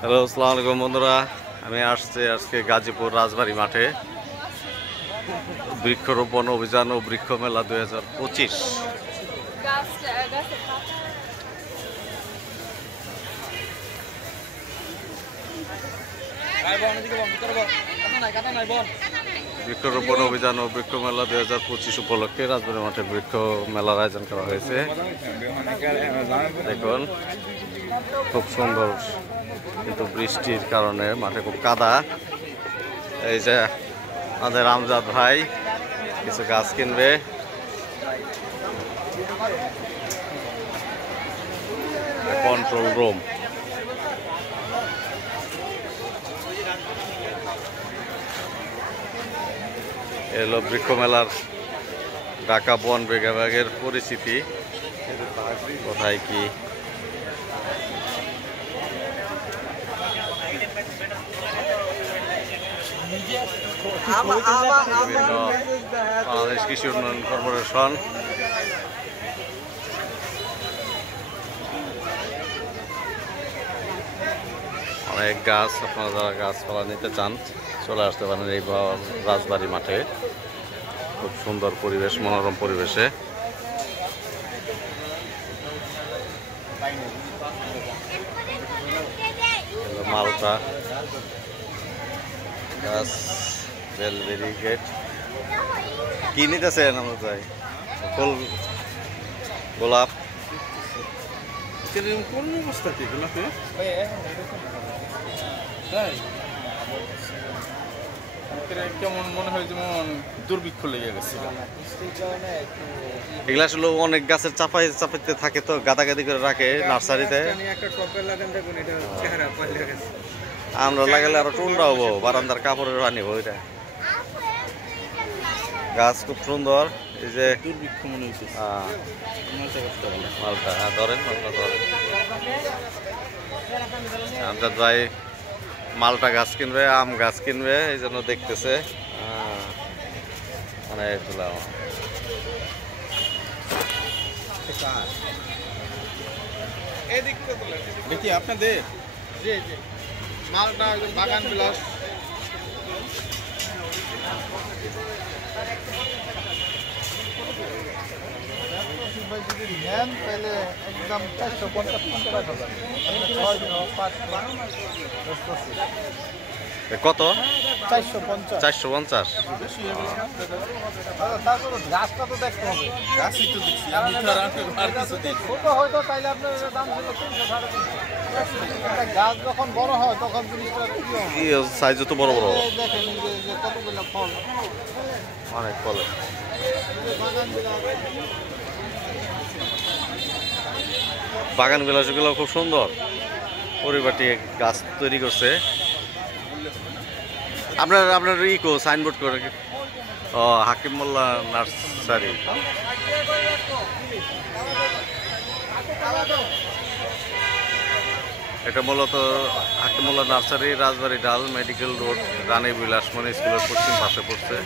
Hello, আসসালামু আলাইকুম বন্ধুরা। আমি আসছি আজকে গাজীপুর রাজবাড়ী মাঠে বৃক্ষরোপণ অভিযান ও বৃক্ষ মেলা 2025। বৃক্ষরোপণ অভিযান ও বৃক্ষ মেলা 2025 উপলক্ষে রাজবাড়ী মাঠে বৃক্ষ মেলার আয়োজন করা হয়েছে। দেখুন, খুব সুন্দর, কিন্তু বৃষ্টির কারণে মাঠে খুব কাদা। এই যে আমাদের আমজাদ ভাই কিছু গাছ কিনবে। কন্ট্রোল রুম, এলো বৃক্ষ মেলার ঢাকা বন বিভাগের পরিস্থিতি কোথায় কি। বিভিন্ন বাংলাদেশ কৃষি উন্নয়ন কর্পোরেশন, অনেক গাছ। আপনারা যারা গাছপালা নিতে চান চলে আসতে পারেন এই রাজবাড়ী মাঠে। খুব সুন্দর পরিবেশ, মনোরম পরিবেশে। মালটা গাছ, বেলবেরি গেট। কি নিতেছেন আমরা? যাই ফুল, গোলাপ। কোন অবস্থা কি গোলাপে? কেমন মনে হয় যেমন দুর্ভিক্ষ লেগে গেছে। এগুলা আসলে অনেক গাছের চাপাইতে থাকে, তো গাদাগাদি করে রাখে নার্সারিতে। আমরা লাগালে আরো টুন্ডা হবো, বারান্দার কাপড়ের বানিব। ওইটা গাছ খুব সুন্দর। এই যে দুর্ভিক্ষ মনে হচ্ছে। মালটা, হ্যাঁ ধরেন, মালটা ধরেন। আমজাদ ভাই মালটা গাছ কিনবে, আম গাছ কিনবে, এই জন্য দেখতেছে। অনেকগুলা দেখি আপনাদের মালটা বাগান বিলাস। কত? 450। 450। গাছটা তো দেখতে হবে। গাছই তো দেখছি, আমি তো আর কিছু দেখি। ছোট হয়তো তাইলে আপনার দাম ছিল 300, 350। গাছ যখন বড় হয় তখন জিনিসটা কি হবে? সাইজ তো বড় বড়। দেখেন যে কতগুলো ফল, অনেক ফল। বাগান বিলাসগুলো খুব সুন্দর, পরিপাটি গাছ তৈরি করছে। আপনার ইকো সাইনবোর্ড করে। ও, হাকিম মোল্লা নার্সারি। এটা মূলত হাকিম মোল্লা নার্সারি, রাজবাড়ী ডাল, মেডিকেল রোড, রানী বিলাসমণি স্কুলের পশ্চিম পাশে পড়ছে।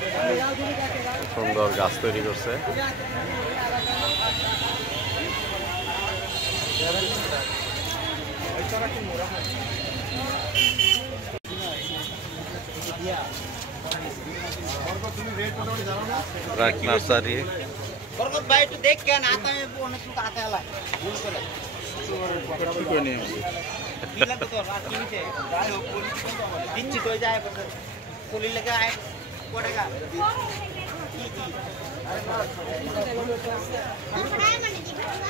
সুন্দর গাছ তৈরি করছে। নার্সারি ভাই একটু দেখ কেন আতা অনেক লোক আতা এলাই ভুল করে কি করে নিয়ে দিলা তো আর কি নিতে যাই হোক পলিসি কোন তো দিচ্ছি কই যায় পুলি লাগা আয় পড়েগা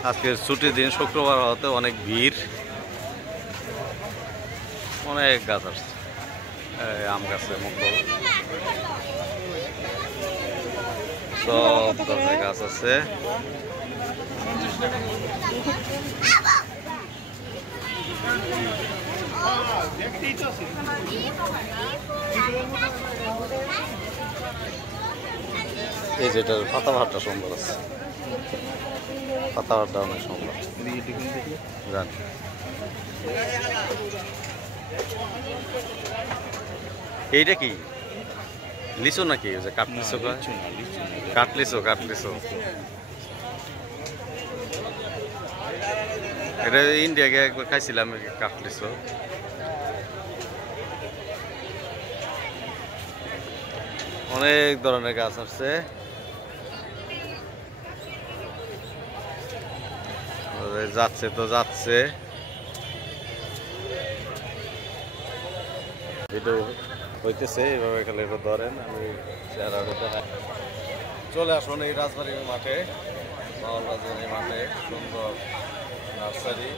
আজকের ছুটির দিন, শুক্রবার হতে অনেক ভিড়, অনেক গাছ আসছে। আম গাছে মুকুল, সব ধরনের গাছ আছে। এই যেটার পাতাবাহারটা সুন্দর আছে, পাতাবাহারটা অনেক সুন্দর। জানি এইটা কি লিচু নাকি? ওই যে কাটলিচু, কাটলিচু কাটলিচু। এটা ইন্ডিয়া গিয়ে একবার খাইছিলাম কাটলিচু। অনেক ধরনের গাছ আসছে। যাচ্ছে তো যাচ্ছে, ভিডিও হইতেছে এইভাবে খালি একটু ধরেন, আমি চেহারাটা দেখাই। চলে আসুন এই রাজবাড়ির মাঠে, মাওল রাজবাড়ির মাঠে সুন্দর নার্সারি,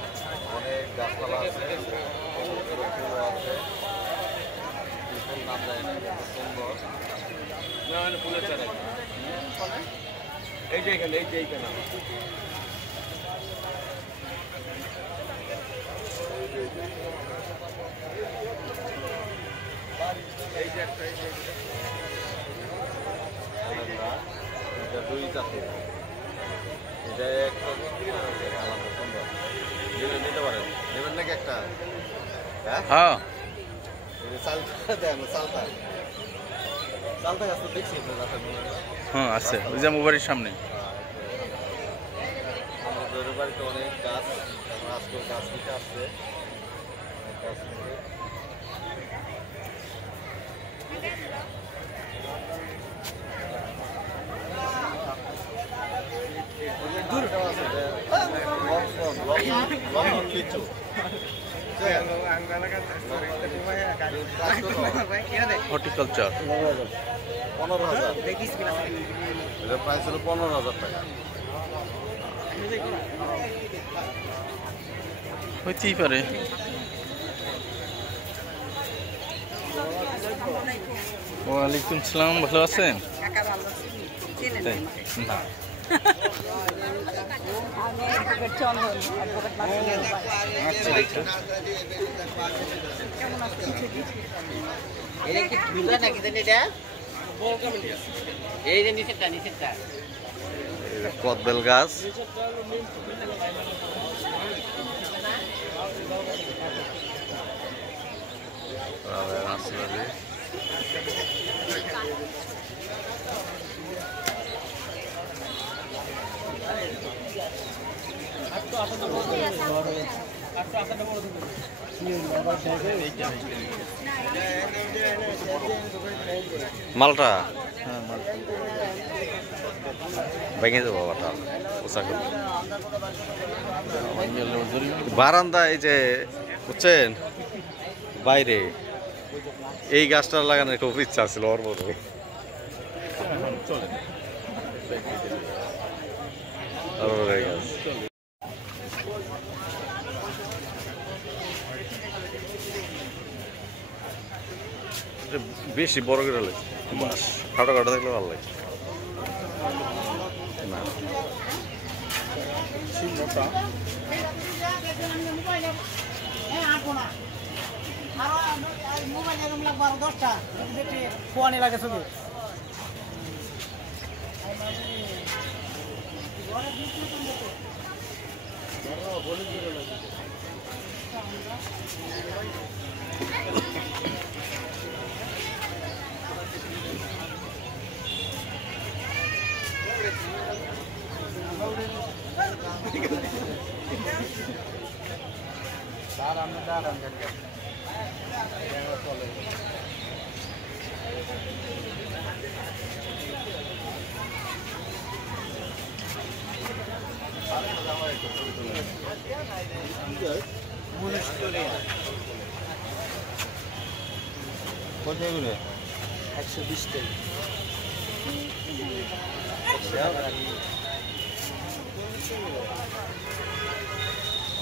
অনেক গাছপালা আছে, ফুলও আছে, কি ফুল নাম জানি না, কিন্তু সুন্দর ফুলের চারা। এই যে এখানে, এই যে এইখানে এই যে একটা, এই যে এটা দুই জাতের, এটা একটা আলাদা সুন্দর, নিতে পারেন। নেবেন নাকি একটা? হ্যাঁ চালতা দেন, চালতা চালতা গাছ তো দেখছি হ্যাঁ আছে, ওই যে আমার বাড়ির সামনে। আমাদের বাড়িতে অনেক গাছ, আজকের গাছ নিতে আসছে, অনেক গাছ নিতে। হর্টিকালচার 15,000, এটা প্রাইস হলো 15,000 টাকা। হইতেই পারে। ওয়ালাইকুম সালাম, ভালো আছেন? তাই? না এটা কি ঢুকা নাকি জানি এটা? এই যে নিচেরটা, নিচেরটা। কদবেল গাছ, মালটা ভেঙে যাবো বাবাটা, বারান্দা এই যে বুঝছেন বাইরে এই গাছটা লাগানোর খুব ইচ্ছা ছিল ওর মতো। বেশি বড় করে লাগছে, খাটো খাটো থাকলে ভালো লাগে না। কত এগুলো? 120 টাকা।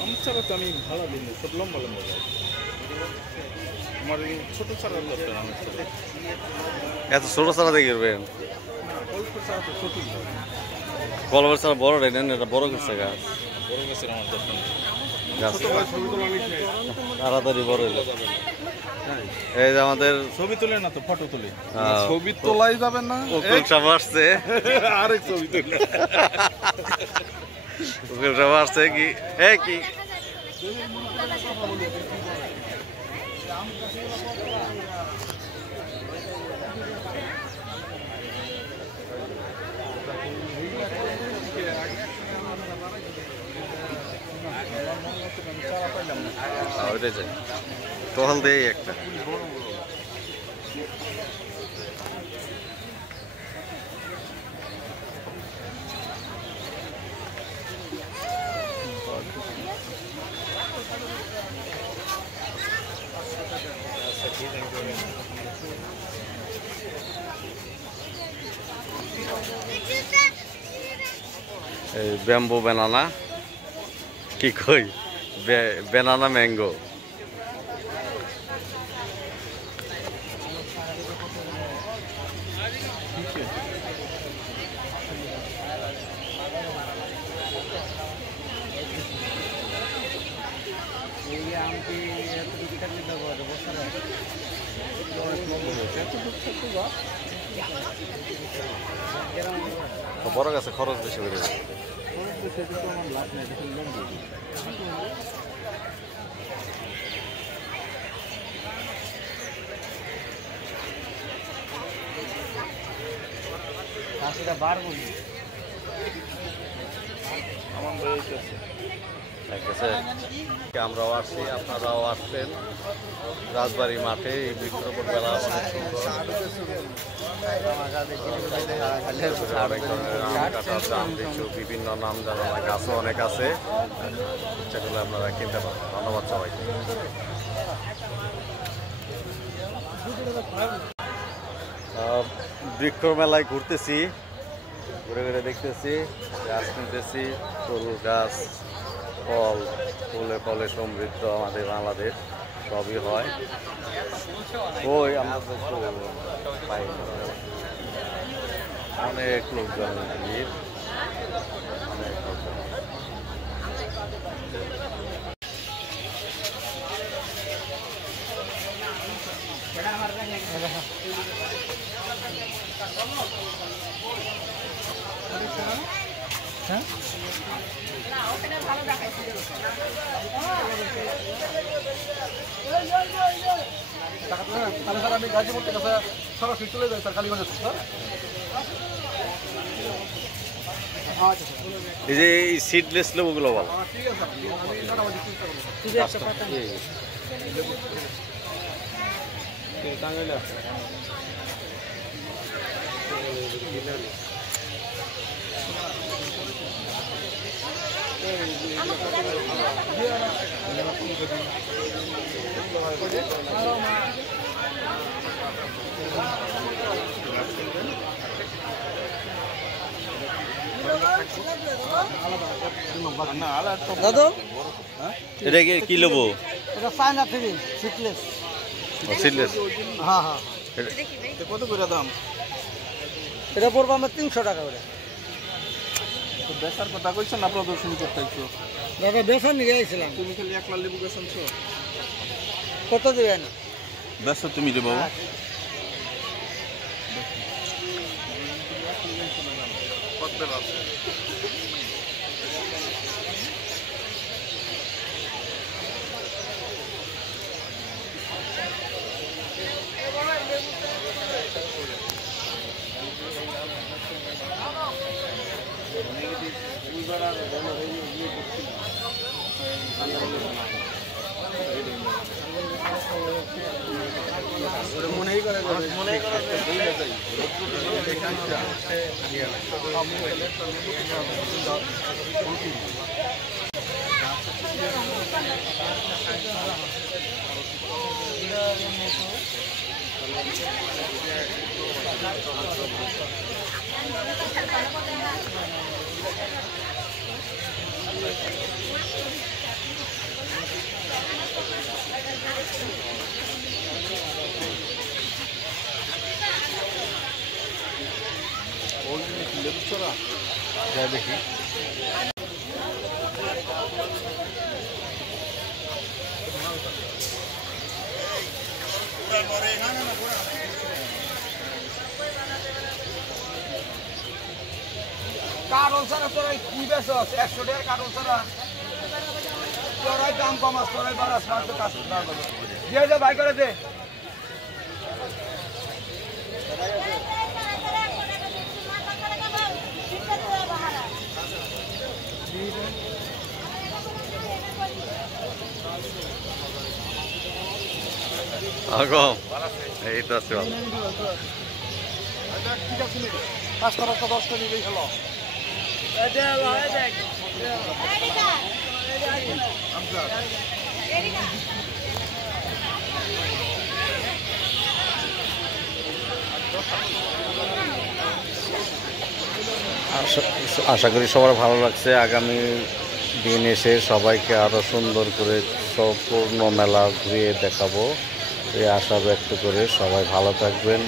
আম চারা তো আমি ভালো দিন, সব লম্বা লম্বা গাছ। আমার এই ছোট চারা দরকার আমের চারা। এত ছোট চারা দিয়ে করবেন? অল্প চারা তো ছোটই হয়। কলমের চারা বড় নেন, এটা বড় করছে গাছ, বড় গাছের আমার দরকার নেই। গাছ ছোট গাছ ছবি তোলা অনেক নেই। তাড়াতাড়ি বড় হয়ে যাবে। এই যে আমাদের ছবি তোলে না তো, ফটো তোলে। ছবি তোলাই যাবে না, উকিল সাহেব আসছে, আরেক ছবি তোলে। উকিল সাহেব আসছে কি এই কি ওইটাই চাই, টহল দেই একটা। এই ব্যাম্বো ব্যানানা কি কই ব্যানানা ম্যাঙ্গো বড় গাছে খরচ বেশি করে আমরাও আসছি, আপনারাও আসছেন রাজবাড়ী মাঠে। এই বৃক্ষরোপণ মেলা অনেক সুন্দর, বিভিন্ন নাম জানা গাছও অনেক আছে, ইচ্ছা করলে আপনারা কিনতে পারেন। ধন্যবাদ সবাইকে। বৃক্ষ মেলায় ঘুরতেছি, ঘুরে ঘুরে দেখতেছি, গাছ কিনতেছি, ফুল গাছ, ফল, ফুলে ফলে সমৃদ্ধ আমাদের বাংলাদেশ, সবই হয়। ওই আমরা পাই অনেক লোকজন ভিড়, অনেক লোকজন। হ্যাঁ আমি গাজীপুর থেকে সরাসরি চলে যাই স্যার কালীগঞ্জ। এই যে এই সিডলেস লেবুগুলো বলো। ঠিক আছে দাদু এটা কি লেবু? এটা চায়না থেকে সিডলেস। সিডলেস? হ্যাঁ হ্যাঁ। কত করে দাম? এটা পড়বো আমার 300 টাকা করে। বেচার কথা কইছো না প্রদর্শনী করতেছো? দাদা বেসন নিয়ে গেছিলাম। তুমি খালি একলা লেবু বেচছো? কত দেবেন? বেচো তুমি রে বাবা। কত বেলা আছে? মনেই করে যা দেখি কারণ ছাড়া তোরা কি বেশ 100 টাকার কারণ ছাড়া তোরাই দাম কম আছে, তোরাই বাড়াস না তো কাজ না করবে। দিয়ে যা ভাই করে দে। এই তো আছে ভালো। কাজ করার তো 10 টাকা নিলেই হলো। আশা করি সবার ভালো লাগছে। আগামী দিন এসে সবাইকে আরও সুন্দর করে সম্পূর্ণ মেলা ঘুরিয়ে দেখাবো এই আশা ব্যক্ত করে সবাই ভালো থাকবেন।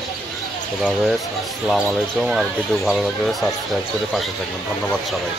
খোদা হাফেজ, আসসালামু আলাইকুম। আর ভিডিও ভালো লাগলে সাবস্ক্রাইব করে পাশে থাকবেন। ধন্যবাদ সবাই।